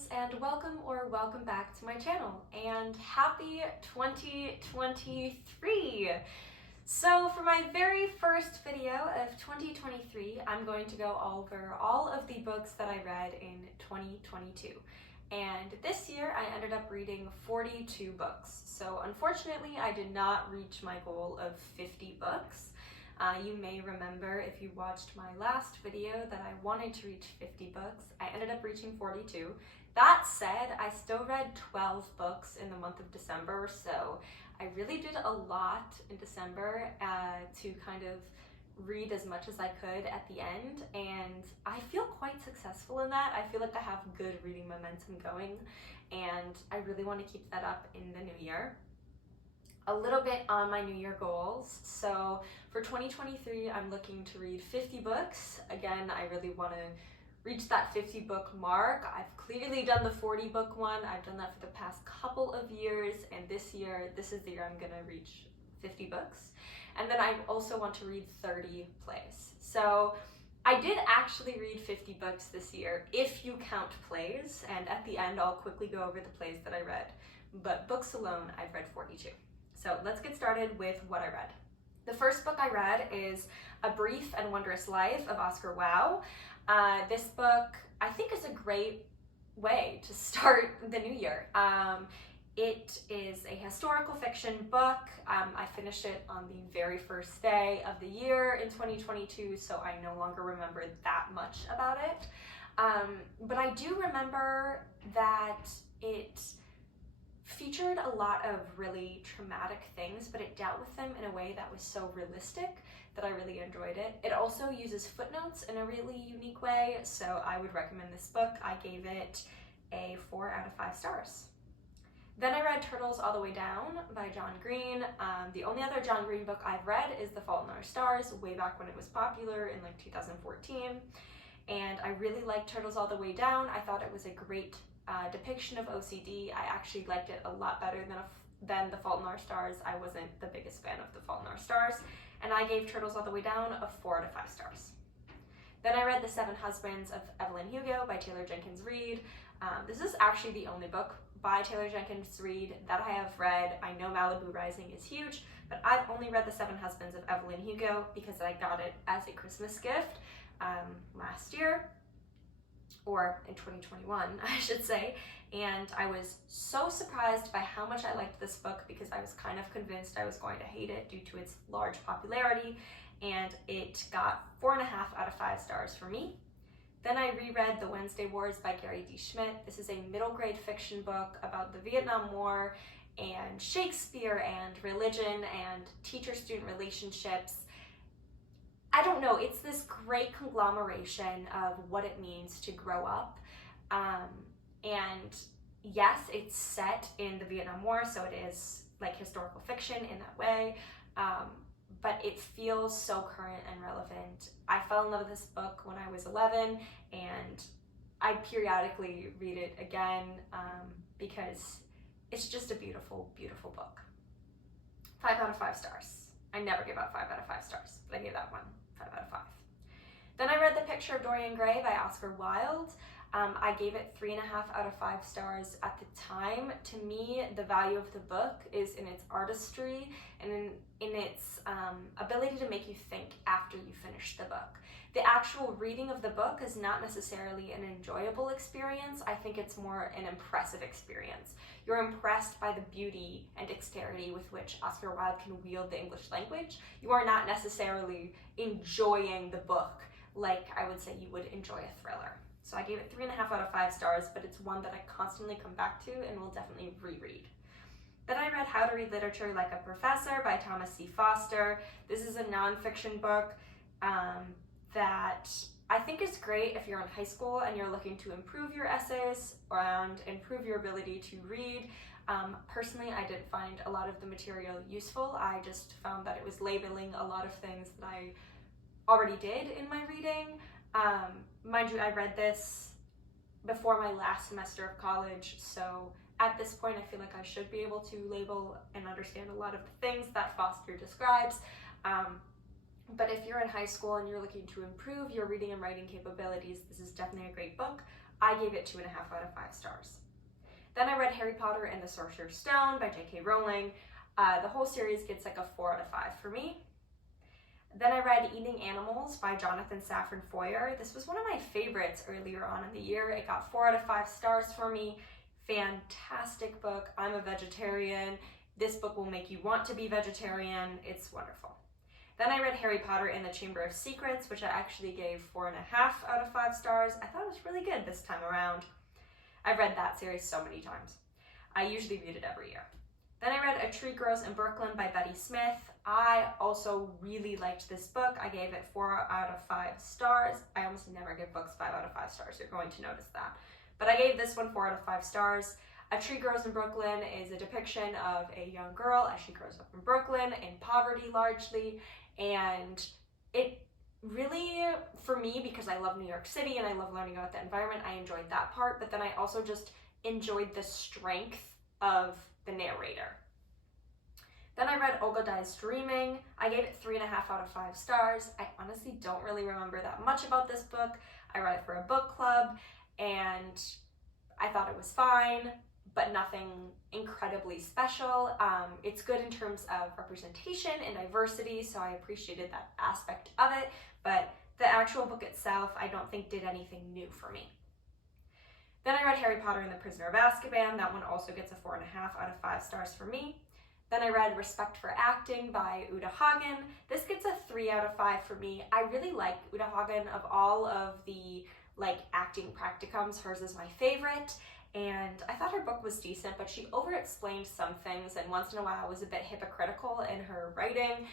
guys, and welcome back to my channel, and happy 2023! So for my very first video of 2023, I'm going to go over all of the books that I read in 2022. And this year I ended up reading 42 books. So unfortunately I did not reach my goal of 50 books. You may remember if you watched my last video that I wanted to reach 50 books. I ended up reaching 42. That said, I still read 12 books in the month of December, so I really did a lot in December to kind of read as much as I could at the end, and I feel quite successful in that. I feel like I have good reading momentum going, and I really want to keep that up in the new year. A little bit on my new year goals. So for 2023, I'm looking to read 50 books. Again, I really want to reach that 50 book mark. I've clearly done the 40 book one. I've done that for the past couple of years, and this is the year I'm gonna reach 50 books. And then I also want to read 30 plays. So I did actually read 50 books this year, if you count plays, and at the end I'll quickly go over the plays that I read. But books alone, I've read 42. So let's get started with what I read. The first book I read is A Brief and Wondrous Life of Oscar Wilde. This book, I think, is a great way to start the new year. It is a historical fiction book. I finished it on the very first day of the year in 2022, so I no longer remember that much about it. But I do remember that it featured a lot of really traumatic things, but it dealt with them in a way that was so realistic that I really enjoyed it. It also uses footnotes in a really unique way, so I would recommend this book. I gave it a 4 out of 5 stars. Then I read Turtles All the Way Down by John Green. The only other John Green book I've read is The Fault in Our Stars, way back when it was popular in like 2014. And I really liked Turtles All the Way Down. I thought it was a great depiction of OCD. I actually liked it a lot better than The Fault in Our Stars. I wasn't the biggest fan of The Fault in Our Stars, and I gave Turtles All the Way Down a 4 out of 5 stars. Then I read The Seven Husbands of Evelyn Hugo by Taylor Jenkins Reid. This is actually the only book by Taylor Jenkins Reid that I have read. I know Malibu Rising is huge, but I've only read The Seven Husbands of Evelyn Hugo because I got it as a Christmas gift last year, or in 2021, I should say, and I was so surprised by how much I liked this book because I was kind of convinced I was going to hate it due to its large popularity, and it got 4.5 out of 5 stars for me. Then I reread The Wednesday Wars by Gary D. Schmidt. This is a middle grade fiction book about the Vietnam War and Shakespeare and religion and teacher-student relationships. I don't know, it's this great conglomeration of what it means to grow up. And yes, it's set in the Vietnam War, so it is like historical fiction in that way, but it feels so current and relevant. I fell in love with this book when I was 11, and I periodically read it again because it's just a beautiful, beautiful book. 5 out of 5 stars. I never give out 5 out of 5 stars, but I gave that one 5 out of 5. Then I read The Picture of Dorian Gray by Oscar Wilde. I gave it 3.5 out of 5 stars at the time. To me, the value of the book is in its artistry and in its ability to make you think after you finish the book. The actual reading of the book is not necessarily an enjoyable experience. I think it's more an impressive experience. You're impressed by the beauty and dexterity with which Oscar Wilde can wield the English language. You are not necessarily enjoying the book like I would say you would enjoy a thriller. So I gave it 3.5 out of 5 stars, but it's one that I constantly come back to and will definitely reread. Then I read How to Read Literature Like a Professor by Thomas C. Foster. This is a nonfiction book that I think is great if you're in high school and you're looking to improve your essays and improve your ability to read. Personally, I didn't find a lot of the material useful. I just found that it was labeling a lot of things that I already did in my reading. Mind you, I read this before my last semester of college, so at this point I feel like I should be able to label and understand a lot of the things that Foster describes. But if you're in high school and you're looking to improve your reading and writing capabilities, this is definitely a great book. I gave it 2.5 out of 5 stars. Then I read Harry Potter and the Sorcerer's Stone by J.K. Rowling. The whole series gets like a 4 out of 5 for me. Then I read Eating Animals by Jonathan Safran Foer. This was one of my favorites earlier on in the year. It got 4 out of 5 stars for me. Fantastic book. I'm a vegetarian. This book will make you want to be vegetarian. It's wonderful. Then I read Harry Potter and the Chamber of Secrets, which I actually gave 4.5 out of 5 stars. I thought it was really good this time around. I've read that series so many times. I usually read it every year. Then I read A Tree Grows in Brooklyn by Betty Smith. I also really liked this book. I gave it 4 out of 5 stars. I almost never give books 5 out of 5 stars. You're going to notice that. But I gave this one 4 out of 5 stars. A Tree Grows in Brooklyn is a depiction of a young girl as she grows up in Brooklyn, in poverty largely. And it really, for me, because I love New York City and I love learning about the environment, I enjoyed that part. But then I also just enjoyed the strength of the narrator. Then I read Olga Dies Dreaming. I gave it 3.5 out of 5 stars. I honestly don't really remember that much about this book. I read it for a book club and I thought it was fine, but nothing incredibly special. It's good in terms of representation and diversity, so I appreciated that aspect of it, but the actual book itself I don't think did anything new for me. Then I read Harry Potter and the Prisoner of Azkaban. That one also gets a 4.5 out of 5 stars for me. Then I read Respect for Acting by Uta Hagen. This gets a 3 out of 5 for me. I really like Uta Hagen. Of all of the acting practicums, hers is my favorite. And I thought her book was decent, but she over-explained some things and once in a while was a bit hypocritical in her writing.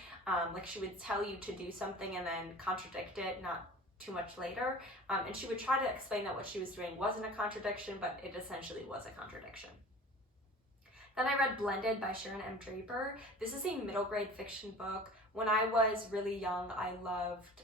She would tell you to do something and then contradict it, not too much later. And she would try to explain that what she was doing wasn't a contradiction, but it essentially was a contradiction. Then I read Blended by Sharon M. Draper. This is a middle grade fiction book. When I was really young, I loved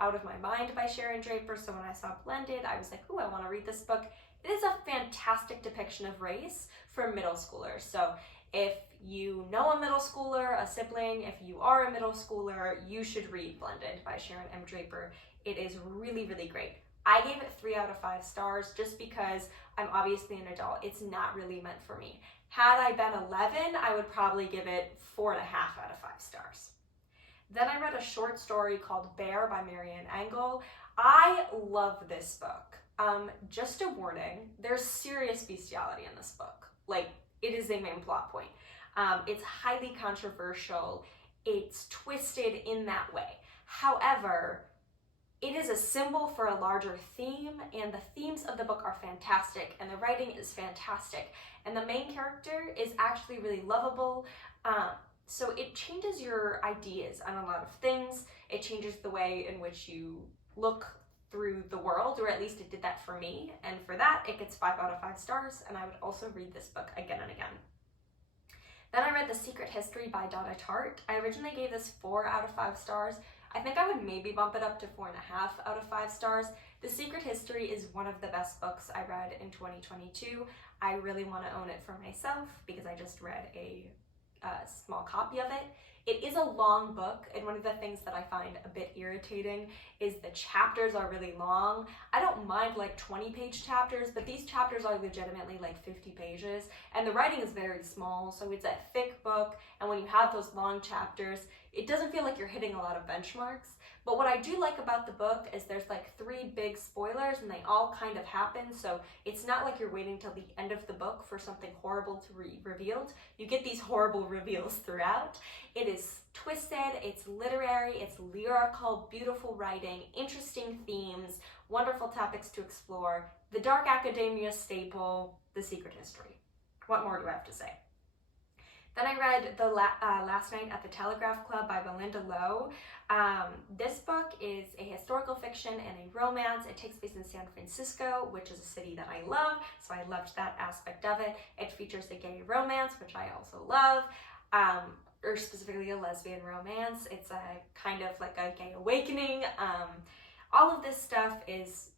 Out of My Mind by Sharon Draper, so when I saw Blended, I was like, ooh, I want to read this book. It is a fantastic depiction of race for middle schoolers. So if you know a middle schooler, a sibling, if you are a middle schooler, you should read Blended by Sharon M. Draper. It is really, really great. I gave it 3 out of 5 stars just because I'm obviously an adult. It's not really meant for me. Had I been 11, I would probably give it 4.5 out of 5 stars. Then I read a short story called Bear by Marianne Engel. I love this book. Just a warning, there's serious bestiality in this book. It is a main plot point. It's highly controversial. It's twisted in that way. However, it is a symbol for a larger theme, and the themes of the book are fantastic, and the writing is fantastic, and the main character is actually really lovable. So it changes your ideas on a lot of things. It changes the way in which you look through the world, or at least it did that for me, and for that it gets 5 out of 5 stars, and I would also read this book again and again. Then I read The Secret History by Donna Tartt. I originally gave this 4 out of 5 stars. I think I would maybe bump it up to 4.5 out of 5 stars. The Secret History is one of the best books I read in 2022. I really want to own it for myself because I just read a small copy of it. It is a long book, and one of the things that I find a bit irritating is the chapters are really long. I don't mind 20-page chapters, but these chapters are legitimately 50 pages, and the writing is very small, so it's a thick book, and when you have those long chapters, it doesn't feel like you're hitting a lot of benchmarks. But what I do like about the book is there's 3 big spoilers, and they all kind of happen, so it's not like you're waiting till the end of the book for something horrible to be revealed. You get these horrible reveals throughout. It is twisted, it's literary, it's lyrical, beautiful writing, interesting themes, wonderful topics to explore, the dark academia staple, The Secret History. What more do I have to say? Then I read Last Night at the Telegraph Club by Belinda Lowe. This book is a historical fiction and a romance. It takes place in San Francisco, which is a city that I love, so I loved that aspect of it. It features a gay romance, which I also love, or specifically a lesbian romance. It's a kind of a gay awakening. All of this stuff is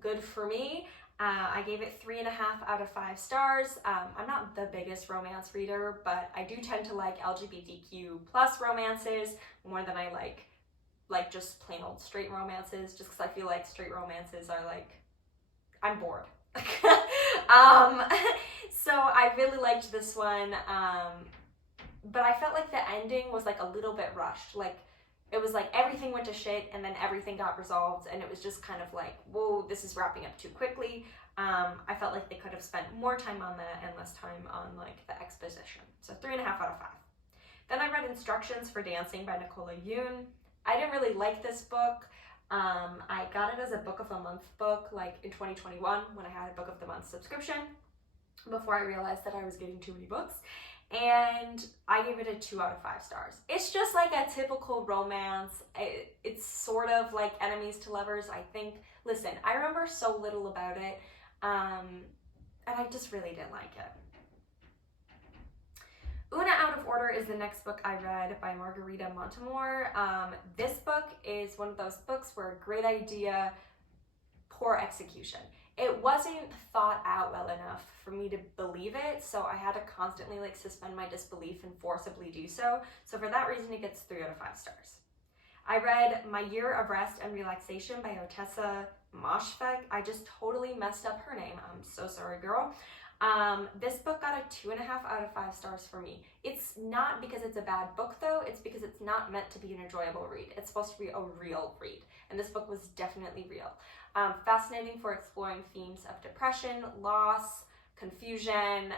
good for me. I gave it 3.5 out of 5 stars. I'm not the biggest romance reader, but I do tend to like LGBTQ plus romances more than I like just plain old straight romances, just because I feel like straight romances are I'm bored. So I really liked this one, but I felt like the ending was like a little bit rushed. Like it was like everything went to shit and then everything got resolved, and it was just kind of like, whoa, this is wrapping up too quickly. I felt like they could have spent more time on that and less time on like the exposition. So 3.5 out of 5. Then I read Instructions for Dancing by Nicola Yoon. I didn't really like this book. I got it as a book of the month book like in 2021 when I had a book of the month subscription before I realized that I was getting too many books. And I gave it a 2 out of 5 stars. It's just like a typical romance. It's sort of like enemies to lovers, I think. Listen, I remember so little about it, and I just really didn't like it. Una Out of Order is the next book I read by Margarita Montemor. This book is one of those books where great idea, poor execution. It wasn't thought out well enough for me to believe it, so I had to constantly like suspend my disbelief and forcibly do so. So for that reason, it gets 3 out of 5 stars. I read My Year of Rest and Relaxation by Otessa Moshfegh. I just totally messed up her name. I'm so sorry, girl. This book got a 2.5 out of 5 stars for me. It's not because it's a bad book though, it's because it's not meant to be an enjoyable read. It's supposed to be a real read, and this book was definitely real. Fascinating for exploring themes of depression, loss, confusion,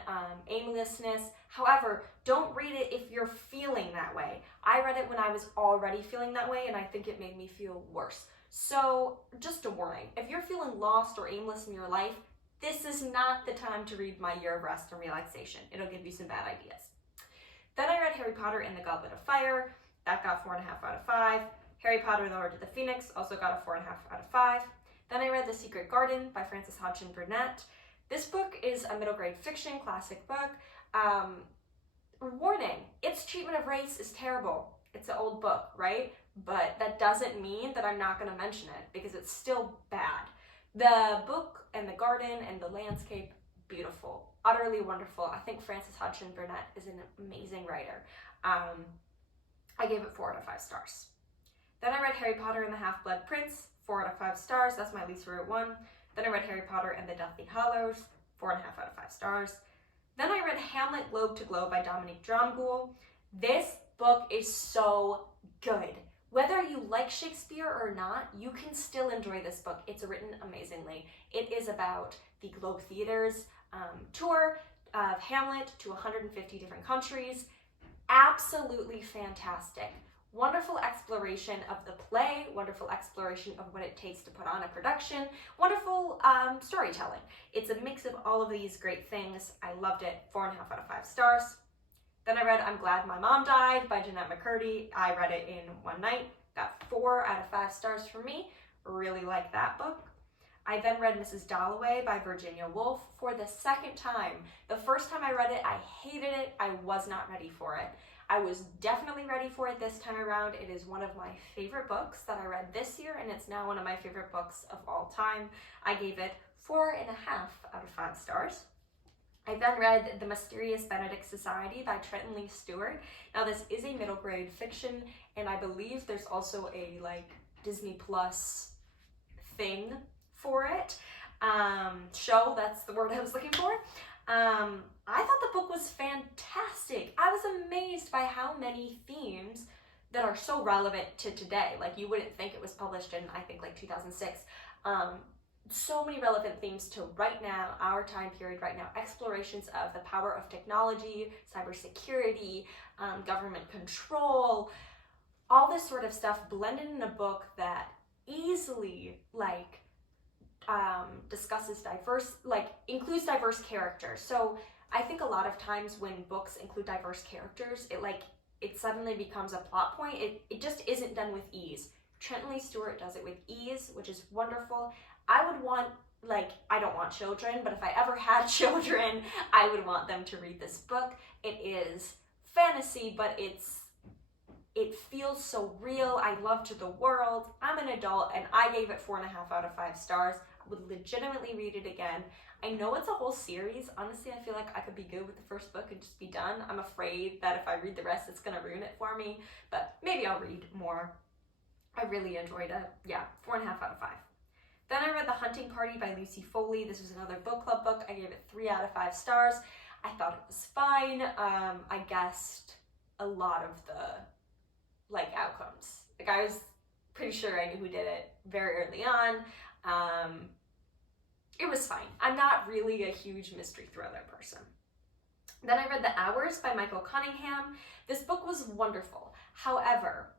aimlessness. However, don't read it if you're feeling that way. I read it when I was already feeling that way, and I think it made me feel worse. So just a warning, if you're feeling lost or aimless in your life, this is not the time to read My Year of Rest and Relaxation. It'll give you some bad ideas. Then I read Harry Potter and the Goblet of Fire. That got 4.5 out of 5. Harry Potter and the Order of the Phoenix also got a 4.5 out of 5. Then I read The Secret Garden by Frances Hodgson Burnett. This book is a middle grade fiction classic book. Warning, its treatment of race is terrible. It's an old book, right? But that doesn't mean that I'm not going to mention it because it's still bad. The book and the garden and the landscape, beautiful, utterly wonderful. I think Frances Hodgson Burnett is an amazing writer. I gave it 4 out of 5 stars. Then I read Harry Potter and the Half-Blood Prince, 4 out of 5 stars. That's my least favorite one. Then I read Harry Potter and the Deathly Hallows, 4.5 out of 5 stars. Then I read Hamlet Globe to Globe by Dominique Dromgoole. This book is so good. Whether you like Shakespeare or not, you can still enjoy this book. It's written amazingly. It is about the Globe Theatre's tour of Hamlet to 150 different countries. Absolutely fantastic. Wonderful exploration of the play, wonderful exploration of what it takes to put on a production, wonderful storytelling. It's a mix of all of these great things. I loved it, 4.5 out of 5 stars. Then I read I'm Glad My Mom Died by Jennette McCurdy. I read it in one night, got 4 out of 5 stars for me. Really like that book. I then read Mrs. Dalloway by Virginia Woolf for the second time. The first time I read it, I hated it. I was not ready for it. I was definitely ready for it this time around. It is one of my favorite books that I read this year, and it's now one of my favorite books of all time. I gave it 4.5 out of 5 stars. I then read The Mysterious Benedict Society by Trenton Lee Stewart. Now this is a middle grade fiction, and I believe there's also a like Disney Plus thing for it. Show, that's the word I was looking for. I thought the book was fantastic. I was amazed by how many themes that are so relevant to today. Like you wouldn't think it was published in, I think, like 2006. So many relevant themes to right now, our time period right now. Explorations of the power of technology, cybersecurity, government control, all this sort of stuff blended in a book that easily discusses includes diverse characters. So I think a lot of times when books include diverse characters, it suddenly becomes a plot point. It just isn't done with ease. Trenton Lee Stewart does it with ease, which is wonderful. I would want, I don't want children, but if I ever had children, I would want them to read this book. It is fantasy, but it feels so real. I loved the world. I'm an adult, and I gave it 4.5 out of 5 stars. I would legitimately read it again. I know it's a whole series. Honestly, I feel like I could be good with the first book and just be done. I'm afraid that if I read the rest, it's gonna ruin it for me, but maybe I'll read more. I really enjoyed it. Yeah, 4.5 out of 5. Then I read The Hunting Party by Lucy Foley. This was another book club book. I gave it 3 out of 5 stars. I thought it was fine. I guessed a lot of the outcomes. I was pretty sure I knew who did it very early on. It was fine. I'm not really a huge mystery thriller person. Then I read The Hours by Michael Cunningham. This book was wonderful. However,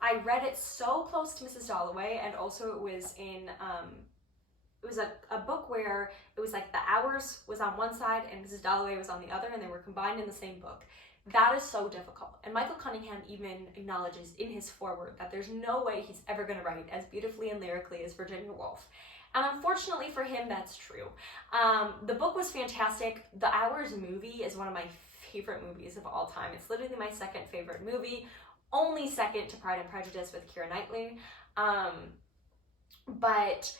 I read it so close to Mrs. Dalloway, and also it was in, it was a book where it was like The Hours was on one side and Mrs. Dalloway was on the other, and they were combined in the same book. That is so difficult. And Michael Cunningham even acknowledges in his foreword that there's no way he's ever going to write as beautifully and lyrically as Virginia Woolf. And unfortunately for him, that's true. The book was fantastic. The Hours movie is one of my favorite movies of all time. It's literally my second favorite movie, only second to Pride and Prejudice with Keira Knightley. But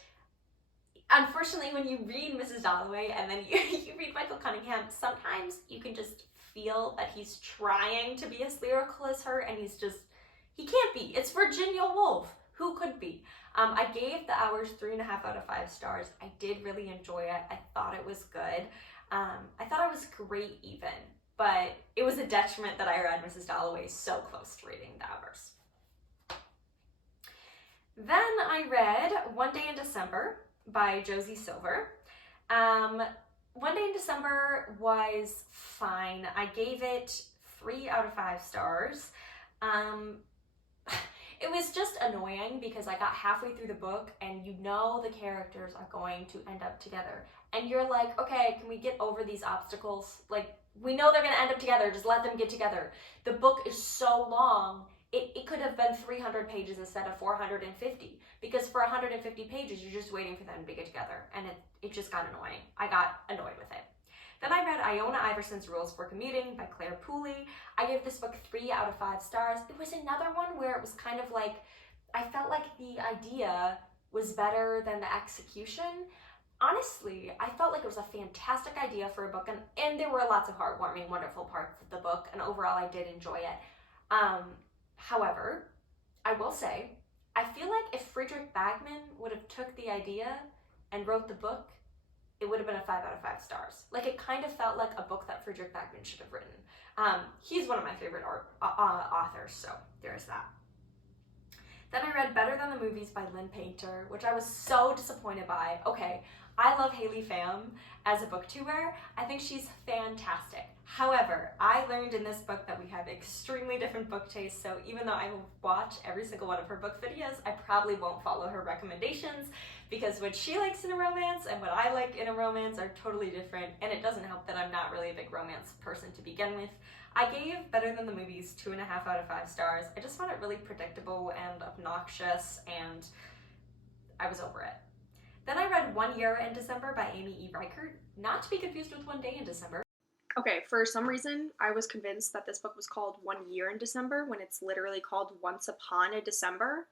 unfortunately, when you read Mrs. Dalloway and then you read Michael Cunningham, sometimes you can just feel that he's trying to be as lyrical as her, and he can't be. It's Virginia Woolf. Who could be? I gave The Hours 3.5 out of 5 stars. I did really enjoy it. I thought it was good. I thought it was great even, but it was a detriment that I read Mrs. Dalloway so close to reading The Hours. Then I read One Day in December by Josie Silver. One Day in December was fine. I gave it 3 out of 5 stars. It was just annoying because I got halfway through the book and you know the characters are going to end up together. And you're like, okay, can we get over these obstacles? Like, we know they're going to end up together. Just let them get together. The book is so long. It could have been 300 pages instead of 450. Because for 150 pages, you're just waiting for them to get together. And it just got annoying. I got annoyed with it. Then I read Iona Iverson's Rules for Commuting by Claire Pooley. I gave this book 3 out of 5 stars. It was another one where it was kind of like, I felt like the idea was better than the execution. Honestly, I felt like it was a fantastic idea for a book, and there were lots of heartwarming, wonderful parts of the book, and overall I did enjoy it. However, I will say, I feel like if Friedrich Bagman would have took the idea and wrote the book, it would have been a 5 out of 5 stars. Like, it kind of felt like a book that Friedrich Bagman should have written. He's one of my favorite authors, so there's that. Then I read Better Than the Movies by Lynn Painter, which I was so disappointed by. Okay, I love Haley Pham as a booktuber. I think she's fantastic. However, I learned in this book that we have extremely different book tastes, so even though I will watch every single one of her book videos, I probably won't follow her recommendations, because what she likes in a romance and what I like in a romance are totally different, and it doesn't help that I'm not really a big romance person to begin with. I gave Better Than the Movies 2.5 out of 5 stars. I just found it really predictable and obnoxious, and I was over it. Then I read One Year in December by Amy E. Reichert, not to be confused with One Day in December. Okay, for some reason, I was convinced that this book was called 1 Year in December when it's literally called Once Upon a December.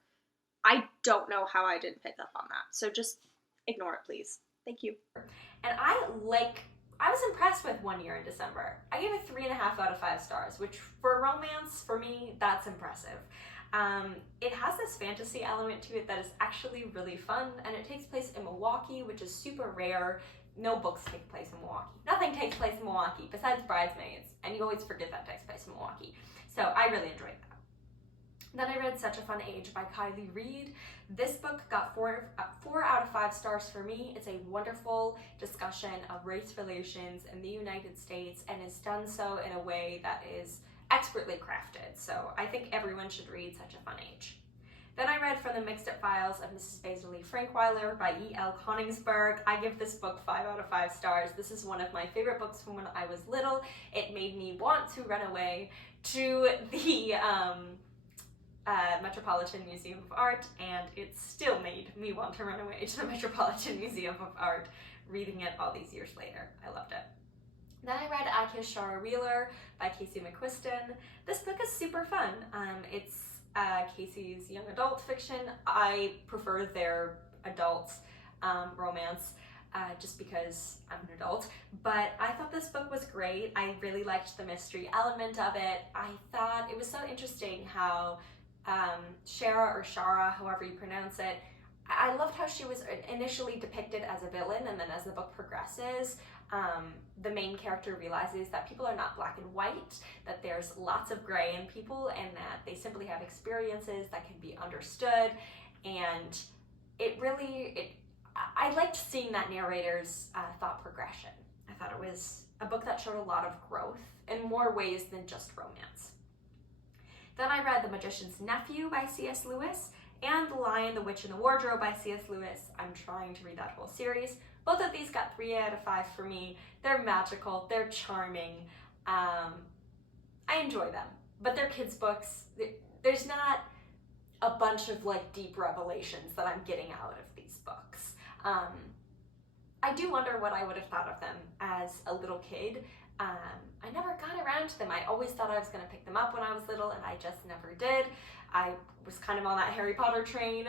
I don't know how I didn't pick up on that, so just ignore it, please. Thank you. And I was impressed with 1 Year in December. I gave it 3.5 out of 5 stars, which for a romance, for me, that's impressive. It has this fantasy element to it that is actually really fun, and it takes place in Milwaukee, which is super rare. No books take place in Milwaukee. Nothing takes place in Milwaukee besides Bridesmaids, and you always forget that takes place in Milwaukee. So I really enjoyed that. Then I read Such a Fun Age by Kylie Reed. This book got 4 out of 5 stars for me. It's a wonderful discussion of race relations in the United States, and is done so in a way that is expertly crafted. So I think everyone should read Such a Fun Age. Then I read From the Mixed Up Files of Mrs. Basil Lee Frankweiler by E.L. Koningsberg. I give this book 5 out of 5 stars. This is one of my favorite books from when I was little. It made me want to run away to the Metropolitan Museum of Art, and it still made me want to run away to the Metropolitan Museum of Art reading it all these years later. I loved it. Then I read I Kiss Shara Wheeler by Casey McQuiston. This book is super fun. It's Casey's young adult fiction. I prefer their adult romance just because I'm an adult, but I thought this book was great. I really liked the mystery element of it. I thought it was so interesting how Shara, or Shara, however you pronounce it, I loved how she was initially depicted as a villain, and then as the book progresses, the main character realizes that people are not black and white, that there's lots of gray in people, and that they simply have experiences that can be understood. And I liked seeing that narrator's thought progression. I thought it was a book that showed a lot of growth in more ways than just romance. Then I read The Magician's Nephew by C.S. Lewis and The Lion, the Witch, and the Wardrobe by C.S. Lewis. I'm trying to read that whole series. Both of these got 3 out of 5 for me. They're magical, they're charming. I enjoy them, but they're kids' books. There's not a bunch of like deep revelations that I'm getting out of these books. I do wonder what I would have thought of them as a little kid. I never got around to them. I always thought I was going to pick them up when I was little, and I just never did. I was kind of on that Harry Potter train,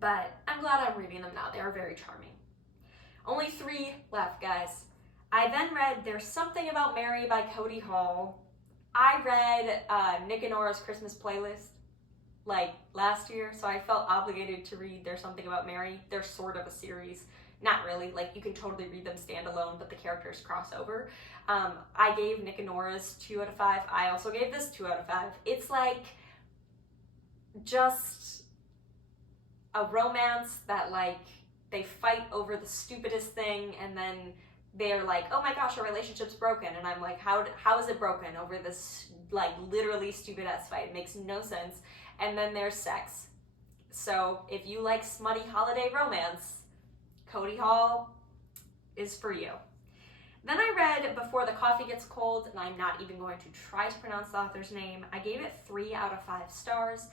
but I'm glad I'm reading them now. They are very charming. Only 3 left, guys. I then read There's Something About Mary by Cody Hall. I read Nick and Nora's Christmas Playlist like last year, so I felt obligated to read There's Something About Mary. They're sort of a series. Not really, like you can totally read them standalone, but the characters cross over. I gave Nick and Nora's 2 out of 5. I also gave this 2 out of 5. It's like just a romance that like they fight over the stupidest thing, and then they're like, oh my gosh, our relationship's broken. And I'm like, how is it broken over this like literally stupid ass fight? It makes no sense. And then there's sex. So if you like smutty holiday romance, Cody Hall is for you. Then I read Before the Coffee Gets Cold, and I'm not even going to try to pronounce the author's name. I gave it 3 out of 5 stars.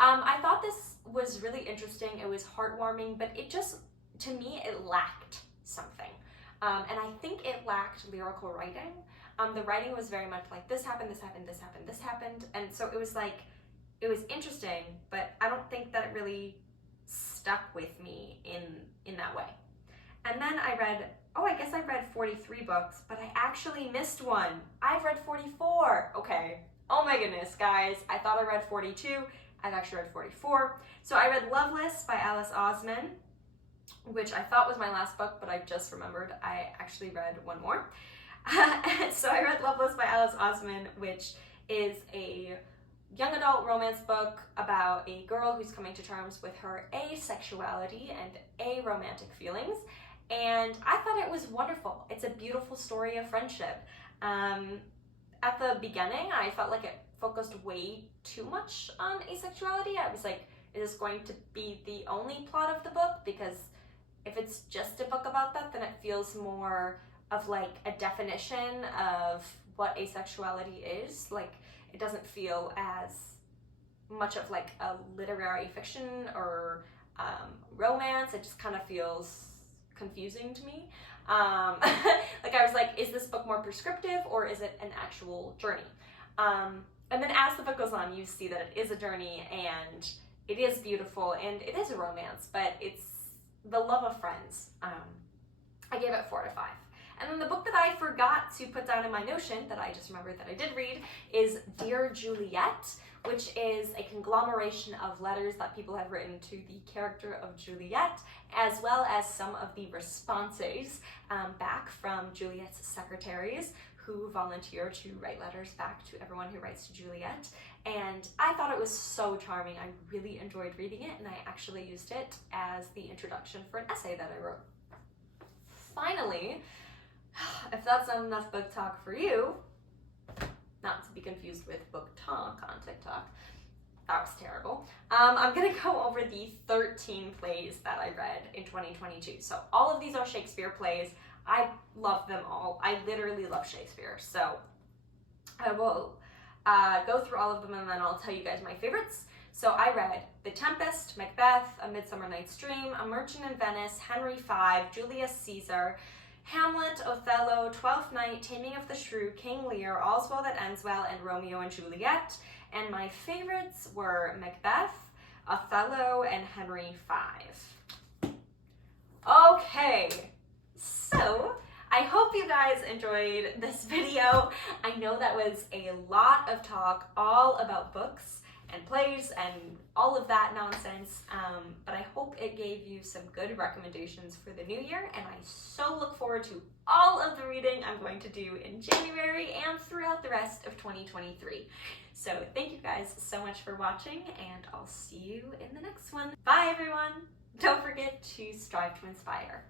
I thought this was really interesting. It was heartwarming, but it just, to me, it lacked something. And I think it lacked lyrical writing. The writing was very much like, this happened, this happened, this happened, this happened. And so it was like, it was interesting, but I don't think that it really stuck with me in that way. And then I read 43 books, but I actually missed one. I've read 44. Okay. Oh my goodness, guys. I thought I read 42. I've actually read 44. So I read Loveless by Alice Osman, which I thought was my last book, but I just remembered I actually read one more. So I read Loveless by Alice Osman, which is a young adult romance book about a girl who's coming to terms with her asexuality and aromantic feelings. And I thought it was wonderful. It's a beautiful story of friendship. At the beginning, I felt like it focused way too much on asexuality. I was like, is this going to be the only plot of the book? Because if it's just a book about that, then it feels more of like a definition of what asexuality is. Like, it doesn't feel as much of like a literary fiction or romance. It just kind of feels confusing to me. Like I was like, is this book more prescriptive or is it an actual journey? And then as the book goes on, you see that it is a journey and it is beautiful and it is a romance, but it's the love of friends. I gave it 4 out of 5. And then the book that I forgot to put down in my Notion that I just remembered that I did read is Dear Juliet, which is a conglomeration of letters that people have written to the character of Juliet, as well as some of the responses back from Juliet's secretaries who volunteer to write letters back to everyone who writes to Juliet. And I thought it was so charming. I really enjoyed reading it, and I actually used it as the introduction for an essay that I wrote. Finally, if that's not enough book talk for you, not to be confused with book talk on TikTok, that was terrible. I'm gonna go over the 13 plays that I read in 2022. So all of these are Shakespeare plays. I love them all. I literally love Shakespeare. So I will go through all of them and then I'll tell you guys my favorites. So I read The Tempest, Macbeth, A Midsummer Night's Dream, A Merchant in Venice, Henry V, Julius Caesar, Hamlet, Othello, Twelfth Night, Taming of the Shrew, King Lear, All's Well That Ends Well, and Romeo and Juliet. And my favorites were Macbeth, Othello, and Henry V. Okay, so I hope you guys enjoyed this video. I know that was a lot of talk all about books, and plays and all of that nonsense, but I hope it gave you some good recommendations for the new year, and I so look forward to all of the reading I'm going to do in January and throughout the rest of 2023. So thank you guys so much for watching, and I'll see you in the next one. Bye everyone! Don't forget to strive to inspire.